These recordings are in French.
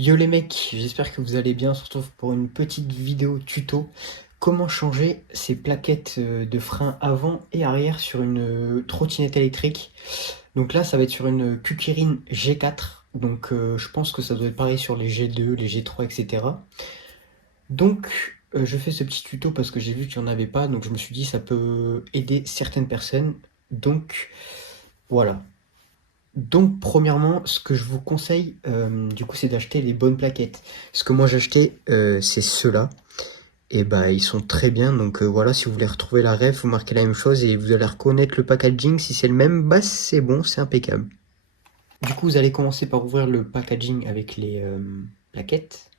Yo les mecs, j'espère que vous allez bien. On se retrouve pour une petite vidéo tuto. Comment changer ces plaquettes de frein avant et arrière sur une trottinette électrique. Donc là, ça va être sur une Kukirin G4. Donc je pense que ça doit être pareil sur les G2, les G3, etc. Donc je fais ce petit tuto parce que j'ai vu qu'il n'y en avait pas. Donc je me suis dit ça peut aider certaines personnes. Donc voilà. Donc, premièrement, ce que je vous conseille, du coup, c'est d'acheter les bonnes plaquettes. Ce que moi j'ai acheté, c'est ceux-là. Et bah, ils sont très bien. Donc voilà, si vous voulez retrouver la ref, vous marquez la même chose et vous allez reconnaître le packaging. Si c'est le même, bah c'est bon, c'est impeccable. Du coup, vous allez commencer par ouvrir le packaging avec les plaquettes.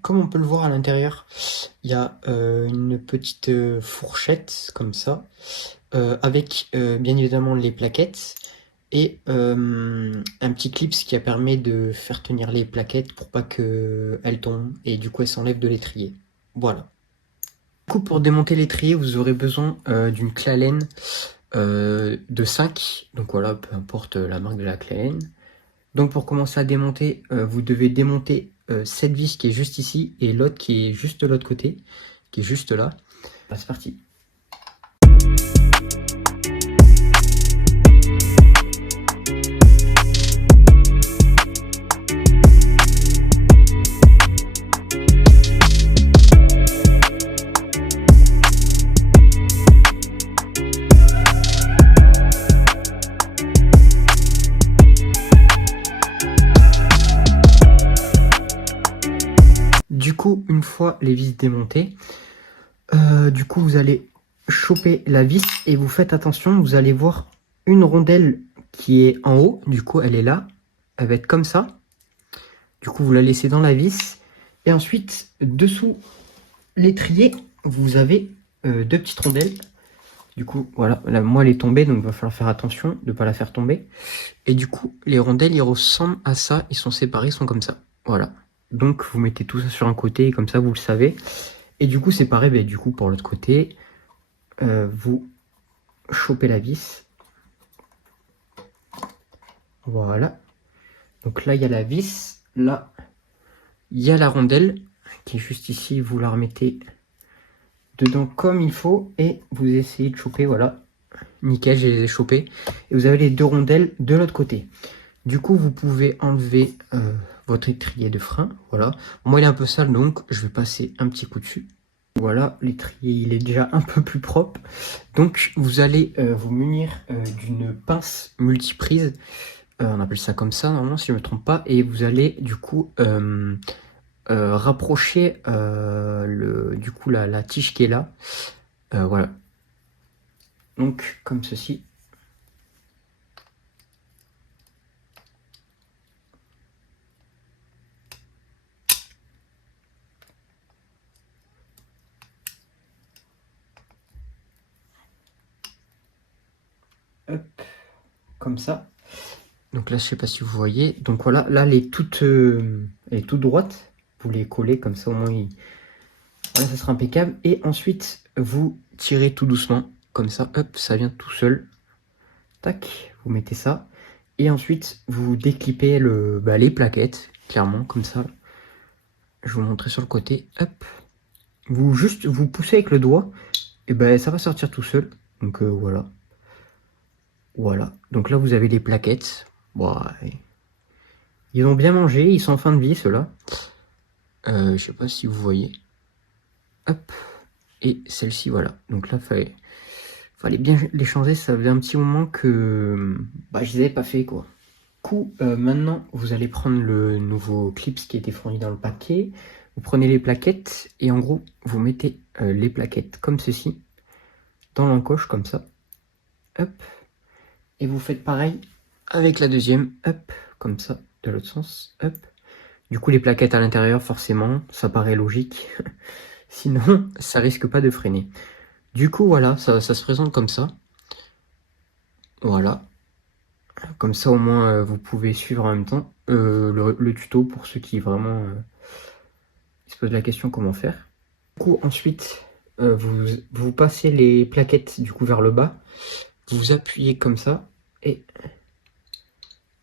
Comme on peut le voir à l'intérieur, il y a une petite fourchette comme ça, avec bien évidemment les plaquettes. Et un petit clip qui permet de faire tenir les plaquettes pour pas qu'elles tombent et du coup elles s'enlèvent de l'étrier. Voilà. Du coup pour démonter l'étrier vous aurez besoin d'une clé Allen de 5. Donc voilà, peu importe la marque de la clé Allen. Donc pour commencer à démonter, vous devez démonter cette vis qui est juste ici et l'autre qui est juste de l'autre côté, qui est juste là. Bah, c'est parti. Du coup, une fois les vis démontées, du coup vous allez choper la vis et vous faites attention, vous allez voir une rondelle qui est en haut, du coup elle est là, elle va être comme ça. Du coup vous la laissez dans la vis et ensuite dessous l'étrier vous avez deux petites rondelles. Du coup voilà, là, moi elle est tombée donc il va falloir faire attention de ne pas la faire tomber. Et du coup les rondelles ils ressemblent à ça, ils sont séparés, ils sont comme ça, voilà. Donc vous mettez tout ça sur un côté et comme ça vous le savez. Et du coup c'est pareil, bah, du coup pour l'autre côté, vous chopez la vis. Voilà. Donc là il y a la vis, là il y a la rondelle qui est juste ici, vous la remettez dedans comme il faut et vous essayez de choper, voilà. Nickel, je les ai chopés. Et vous avez les deux rondelles de l'autre côté. Du coup vous pouvez enlever votre étrier de frein, voilà. Moi il est un peu sale donc je vais passer un petit coup dessus. Voilà, l'étrier il est déjà un peu plus propre. Donc vous allez vous munir d'une pince multiprise. On appelle ça comme ça normalement si je ne me trompe pas. Et vous allez du coup rapprocher du coup la tige qui est là. Voilà. Donc comme ceci. Hop, comme ça. Donc là, je sais pas si vous voyez. Donc voilà, là, elle est toute droite. Vous les collez comme ça, au moins, voilà, ça sera impeccable. Et ensuite, vous tirez tout doucement, comme ça. Hop, ça vient tout seul. Tac, vous mettez ça. Et ensuite, vous déclipez les plaquettes, clairement, comme ça. Je vais vous montrer sur le côté. Hop. Vous poussez avec le doigt. Et ben, ça va sortir tout seul. Donc voilà. Voilà. Donc là, vous avez les plaquettes. Bon, ils ont bien mangé, ils sont en fin de vie, ceux-là. Je sais pas si vous voyez. Hop. Et celle-ci, voilà. Donc là, fallait bien les changer. Ça faisait un petit moment que je les avais pas fait, quoi. Du coup, maintenant, vous allez prendre le nouveau clips qui était fourni dans le paquet. Vous prenez les plaquettes et en gros, vous mettez les plaquettes comme ceci dans l'encoche, comme ça. Hop. Et vous faites pareil avec la deuxième. Hop. Comme ça, de l'autre sens. Hop. Du coup, les plaquettes à l'intérieur, forcément, ça paraît logique. Sinon, ça risque pas de freiner. Du coup, voilà, ça se présente comme ça. Voilà. Comme ça, au moins, vous pouvez suivre en même temps le tuto pour ceux qui vraiment se posent la question comment faire. Du coup, ensuite, vous passez les plaquettes du coup vers le bas. Vous appuyez comme ça et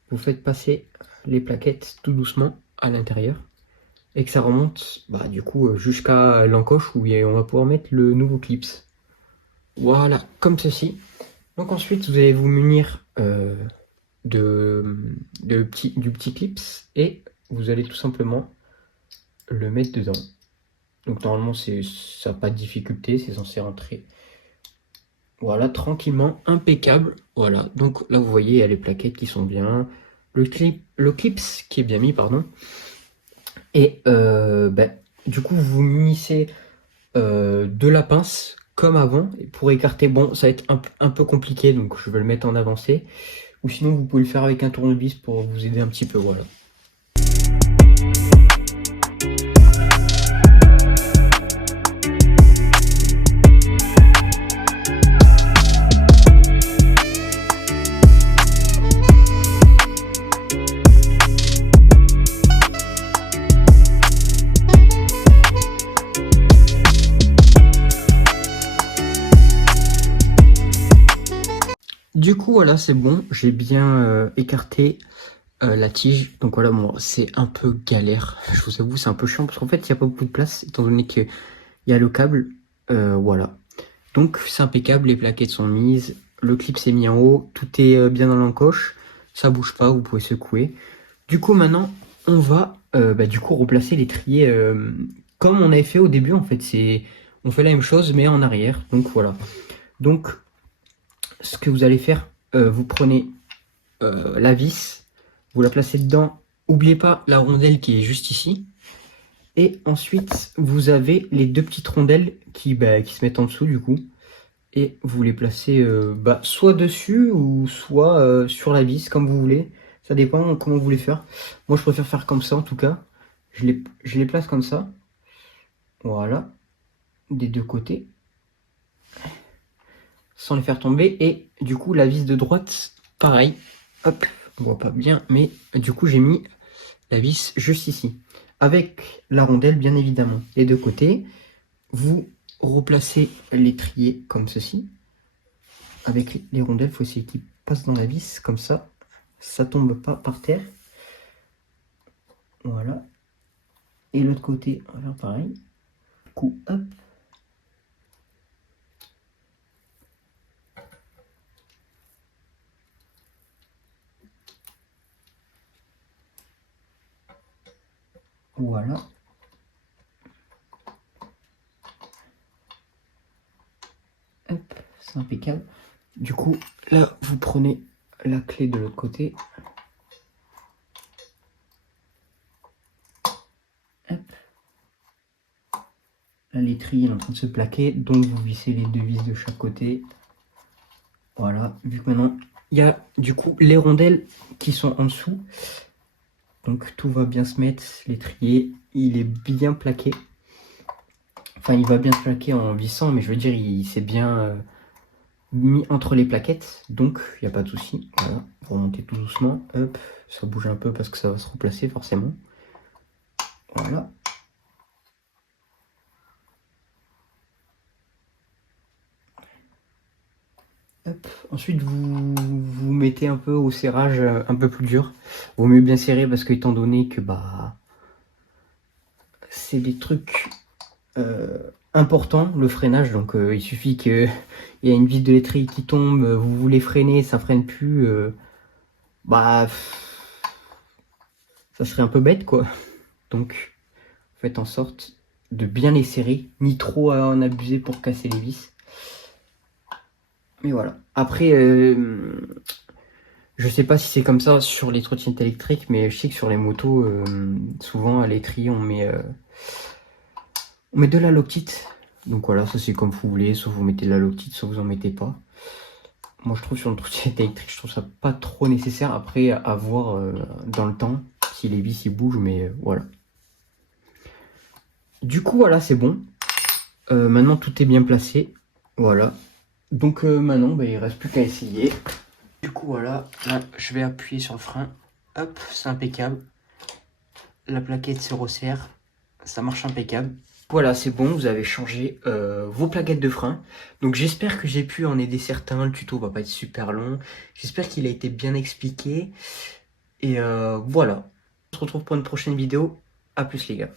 vous faites passer les plaquettes tout doucement. à l'intérieur et que ça remonte bah, du coup jusqu'à l'encoche où on va pouvoir mettre le nouveau clips. Voilà, comme ceci. Donc ensuite, vous allez vous munir du petit clips et vous allez tout simplement le mettre dedans. Donc normalement, ça n'a pas de difficulté, c'est censé rentrer. Voilà, tranquillement, impeccable. Voilà, donc là vous voyez, il y a les plaquettes qui sont bien, le clips qui est bien mis, pardon. Et du coup, vous munissez de la pince comme avant. Et pour écarter, bon, ça va être un peu compliqué, donc je vais le mettre en avancé. Ou sinon, vous pouvez le faire avec un tournevis pour vous aider un petit peu, voilà. Du coup, voilà, c'est bon, j'ai bien écarté la tige. Donc voilà, bon, c'est un peu galère, je vous avoue, c'est un peu chiant parce qu'en fait, il n'y a pas beaucoup de place étant donné qu'il y a le câble. Voilà. Donc c'est impeccable, les plaquettes sont mises, le clip s'est mis en haut, tout est bien dans l'encoche, ça bouge pas, vous pouvez secouer. Du coup, maintenant, on va du coup replacer l'étrier comme on avait fait au début en fait. On fait la même chose mais en arrière. Donc voilà. Donc ce que vous allez faire, vous prenez la vis, vous la placez dedans. N'oubliez pas la rondelle qui est juste ici. Et ensuite, vous avez les deux petites rondelles qui se mettent en dessous du coup. Et vous les placez soit dessus ou soit sur la vis, comme vous voulez. Ça dépend comment vous voulez faire. Moi, je préfère faire comme ça en tout cas. Je les place comme ça. Voilà. Des deux côtés. Sans les faire tomber. Et du coup, la vis de droite, pareil. Hop, on voit pas bien. Mais du coup, j'ai mis la vis juste ici. Avec la rondelle, bien évidemment. Les deux côtés. Vous replacez l'étrier comme ceci. Avec les rondelles, il faut essayer qu'ils passent dans la vis. Comme ça tombe pas par terre. Voilà. Et l'autre côté, on va faire pareil. Coup, hop. Voilà. Hop, c'est impeccable. Du coup, là, vous prenez la clé de l'autre côté. Hop. Là, l'étrier est en train de se plaquer, donc vous vissez les deux vis de chaque côté. Voilà, vu que maintenant, il y a du coup les rondelles qui sont en dessous. Donc tout va bien se mettre, l'étrier, il est bien plaqué. Enfin, il va bien se plaquer en vissant, mais je veux dire, il s'est bien mis entre les plaquettes, donc il n'y a pas de souci. Voilà, vous remontez tout doucement, hop, ça bouge un peu parce que ça va se replacer forcément. Voilà. Hop. Ensuite, vous mettez un peu au serrage un peu plus dur. Vaut mieux bien serrer parce que étant donné que c'est des trucs importants, le freinage. Donc il suffit qu'il y ait une vis de l'étrier qui tombe, vous voulez freiner, ça freine plus. Ça serait un peu bête quoi. Donc faites en sorte de bien les serrer, ni trop en abuser pour casser les vis. Mais voilà. Après, je sais pas si c'est comme ça sur les trottinettes électriques, mais je sais que sur les motos, souvent à l'étrier, on met de la loctite. Donc voilà, ça c'est comme vous voulez, soit vous mettez de la loctite, soit vous en mettez pas. Moi je trouve sur une trottinette électrique, je trouve ça pas trop nécessaire. Après, à voir dans le temps, si les vis ils bougent, mais voilà. Du coup, voilà, c'est bon. Maintenant, tout est bien placé. Voilà. Donc maintenant, il reste plus qu'à essayer. Du coup, voilà, là, je vais appuyer sur le frein. Hop, c'est impeccable. La plaquette se resserre. Ça marche impeccable. Voilà, c'est bon, vous avez changé vos plaquettes de frein. Donc j'espère que j'ai pu en aider certains. Le tuto va pas être super long. J'espère qu'il a été bien expliqué. Et voilà. On se retrouve pour une prochaine vidéo. À plus les gars.